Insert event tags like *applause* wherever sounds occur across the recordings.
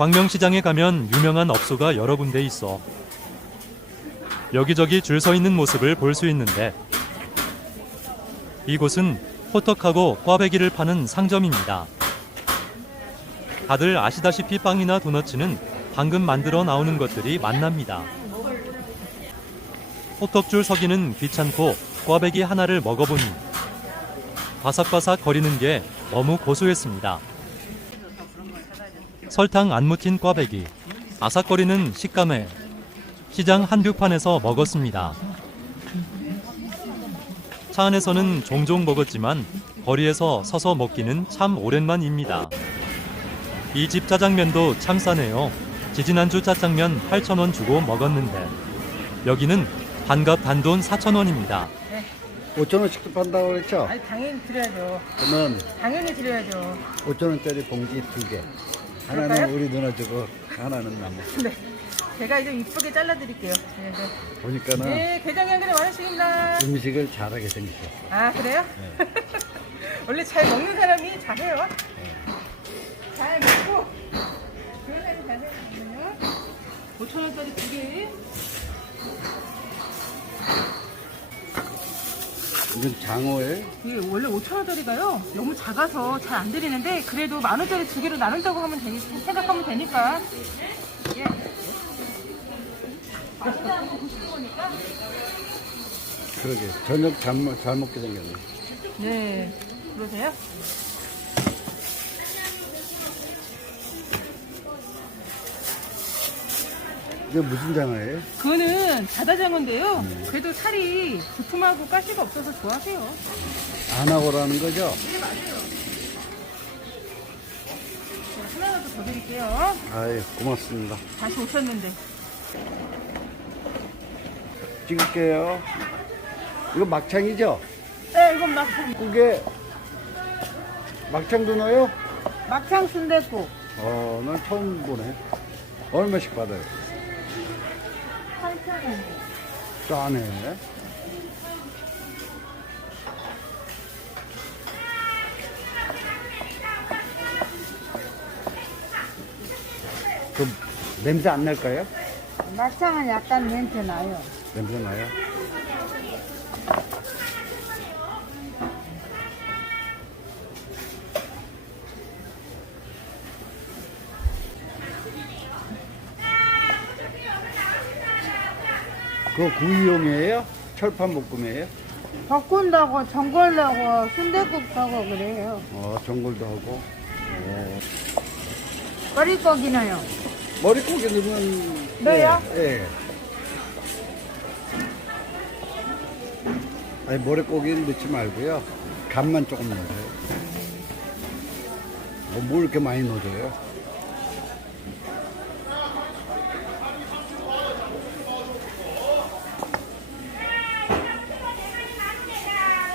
광명시장에 가면 유명한 업소가 여러 군데 있어 여기저기 줄 서 있는 모습을 볼 수 있는데 이곳은 호떡하고 꽈배기를 파는 상점입니다. 다들 아시다시피 빵이나 도너츠는 방금 만들어 나오는 것들이 만납니다. 호떡줄 서기는 귀찮고 꽈배기 하나를 먹어보니 바삭바삭 거리는 게 너무 고소했습니다. 설탕 안 묻힌 꽈배기, 아삭거리는 식감에 시장 한복판에서 먹었습니다. 차 안에서는 종종 먹었지만 거리에서 서서 먹기는 참 오랜만입니다. 이 집 짜장면도 참 싸네요. 지지난주 짜장면 8,000원 주고 먹었는데 여기는 반값 단돈 4,000원입니다. 5천 원씩도 판다고 그랬죠? 아니 당연히 드려야죠. 그러면 당연히 드려야죠. 5천 원짜리 봉지 두 개. 하나는 그럴까요? 우리 누나 주고 하나는 나무. *laughs* 네. 제가 이제 이쁘게 잘라드릴게요. 네, 네. 보니까는 네, 한 그릇 많으십니다. 음식을 잘하게 생기셨어. 아, 그래요? *laughs* 원래 잘 먹는 사람이 잘해요. 잘 먹고, 그런 사람이 잘해요. 5천원짜리 두 개. 이건 장어에 이게 원래 5천원짜리가요. 너무 작아서 잘 안 드리는데, 그래도 만 원짜리 두 개로 나눈다고 하면 되니, 생각하면 되니까. 예. 맛있게 한번 보시는 거니까. 그러게 저녁 잘, 먹- 잘 먹게 생겼네. 네. 그러세요? 이게 무슨 장어예요? 그거는 바다장어인데요. 그래도 살이 두툼하고 가시가 없어서 좋아하세요. 안 하고라는 거죠? 제가 하나라도 더 드릴게요. 아이 고맙습니다. 다시 오셨는데. 찍을게요. 이거 막창이죠? 네, 이건 막, 그게 막창도 넣어요? 막창 순대국. 어, 난 처음 보네. 얼마씩 받아요? 8,000원. 싸네. 그 냄새 안 날까요? 막창은 약간 냄새 나요. 냄새 나요? 그거 구이용이에요? 철판 볶음이에요? 볶은다고, 전골다고, 순대국하고 그래요. 어, 전골도 하고. 어, 머리고기는요? 머리고기 넣으면. 넣어요? 예. 예. 아니, 머리고기는 넣지 말고요. 간만 조금 넣어요. 뭐, 뭘 이렇게 많이 넣어줘요?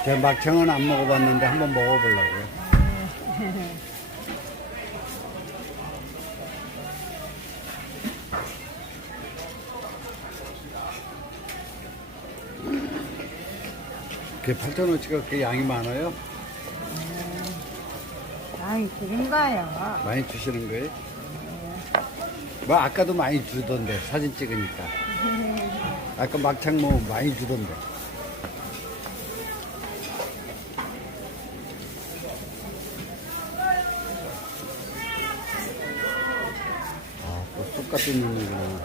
제가 막창은 안 먹어봤는데 한번 먹어보려고요. 그게 8,000원치가 그렇게 양이 많아요? 아이, 그런가요? 많이 주시는 거예요? 뭐 아까도 많이 주던데 사진 찍으니까 아까 막창 뭐 많이 주던데 아또 똑 같은 놈이구나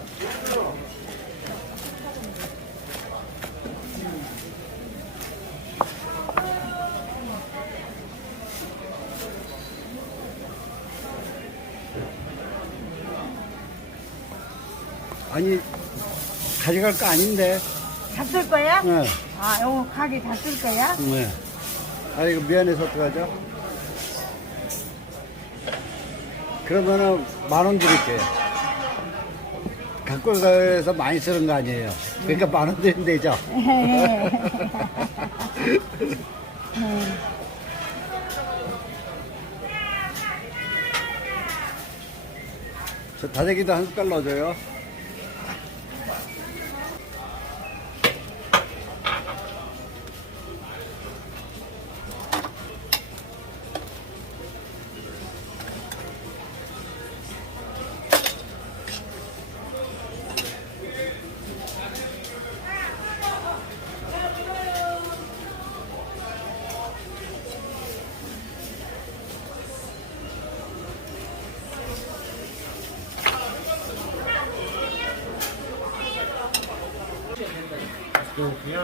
아니 가져갈 거 아닌데 잡술 거야? 네. 아, 요거 가게 잡술 거야? 네. 아 이거 미안해서 어떡하죠? 그러면은 만 원 드릴게요. 갖고 가서 많이 쓰는 거 아니에요. 그러니까 만 원 드리면 되죠. *laughs* 저 다대기도 한 숟갈 넣어줘요.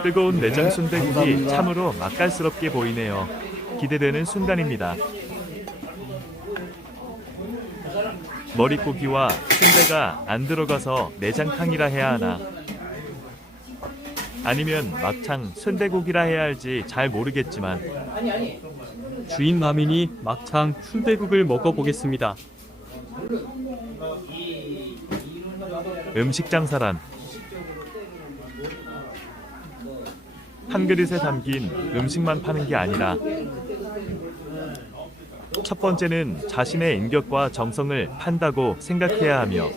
뜨거운 내장 순대국이 감사합니다. 참으로 맛깔스럽게 보이네요. 기대되는 순간입니다. 머릿고기와 순대가 안 들어가서 내장탕이라 해야 하나? 아니면 막창 순대국이라 해야 할지 잘 모르겠지만 주인 마민이 막창 순대국을 먹어보겠습니다. 음식 장사란 한 그릇에 담긴 음식만 파는 게 아니라 첫 번째는 자신의 인격과 정성을 판다고 생각해야 하며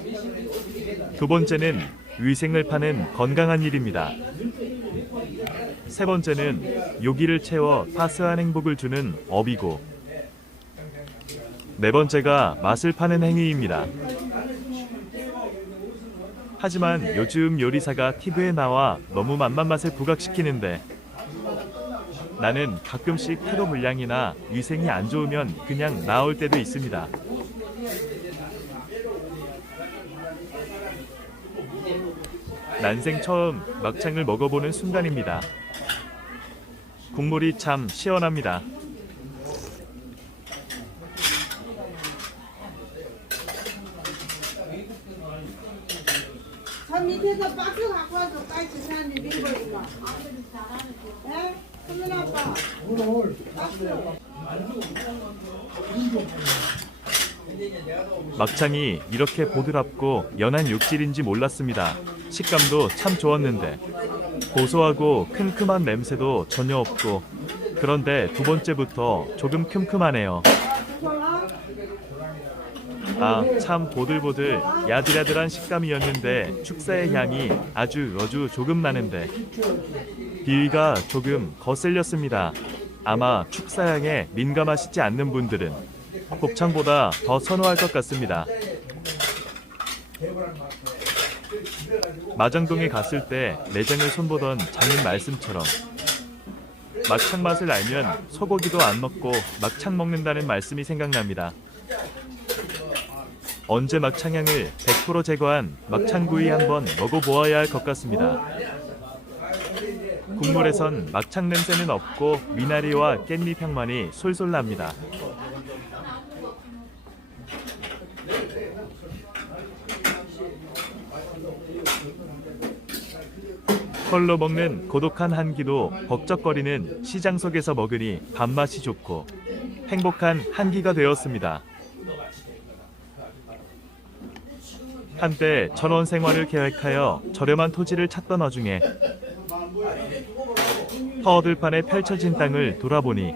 두 번째는 위생을 파는 건강한 일입니다. 세 번째는 요기를 채워 파스한 행복을 주는 업이고 네 번째가 맛을 파는 행위입니다. 하지만 요즘 요리사가 TV에 나와 너무 맛만 맛을 부각시키는데 나는 가끔씩 태도 불량이나 위생이 안 좋으면 그냥 나올 때도 있습니다. 난생 처음 막창을 먹어보는 순간입니다. 국물이 참 시원합니다. 저 밑에서 박스 갖고 와서 빨리 주사님 밀버리고. 막창이 이렇게 보드랍고 연한 육질인지 몰랐습니다. 식감도 참 좋았는데 고소하고 큼큼한 냄새도 전혀 없고 그런데 두 번째부터 조금 큼큼하네요. 아, 참 보들보들 야들야들한 식감이었는데 축사의 향이 아주 아주 조금 나는데 비위가 조금 거슬렸습니다. 아마 축사향에 민감하시지 않는 분들은 곱창보다 더 선호할 것 같습니다. 마장동에 갔을 때 내장을 손보던 장인 말씀처럼 막창 맛을 알면 소고기도 안 먹고 막창 먹는다는 말씀이 생각납니다. 언제 막창향을 100% 제거한 막창구이 한번 먹어보아야 할 것 같습니다. 국물에선 막창 냄새는 없고 미나리와 깻잎 향만이 솔솔 납니다. 컬로 먹는 고독한 한 끼도 벅적거리는 시장 속에서 먹으니 밥맛이 좋고 행복한 한 끼가 되었습니다. 한때 전원 생활을 계획하여 저렴한 토지를 찾던 와중에 터들판에 펼쳐진 땅을 돌아보니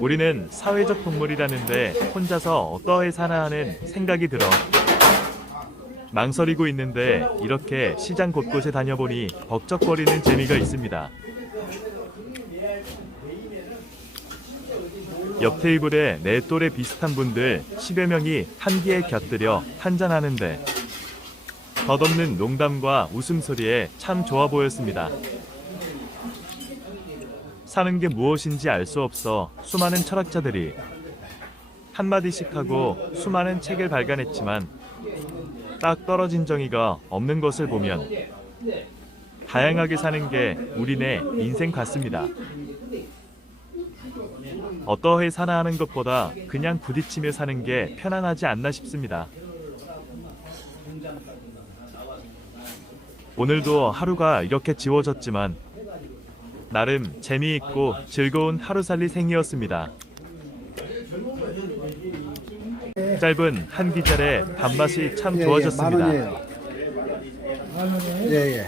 우리는 사회적 동물이라는데 혼자서 어떠해 사나 하는 생각이 들어 망설이고 있는데 이렇게 시장 곳곳에 다녀보니 벅적거리는 재미가 있습니다. 옆 테이블에 내 또래 비슷한 분들 10여 명이 한기에 곁들여 한잔하는데 덧없는 농담과 웃음소리에 참 좋아 보였습니다. 사는 게 무엇인지 알 수 없어 수많은 철학자들이 한마디씩 하고 수많은 책을 발간했지만 딱 떨어진 정의가 없는 것을 보면 다양하게 사는 게 우리네 인생 같습니다. 어떠해 사나 하는 것보다 그냥 부딪히며 사는 게 편안하지 않나 싶습니다. 오늘도 하루가 이렇게 지워졌지만 나름 재미있고 즐거운 하루살이 생이었습니다. 짧은 한 기절에 밥맛이 참 예, 예, 만 좋아졌습니다. 원이에요. 예, 예.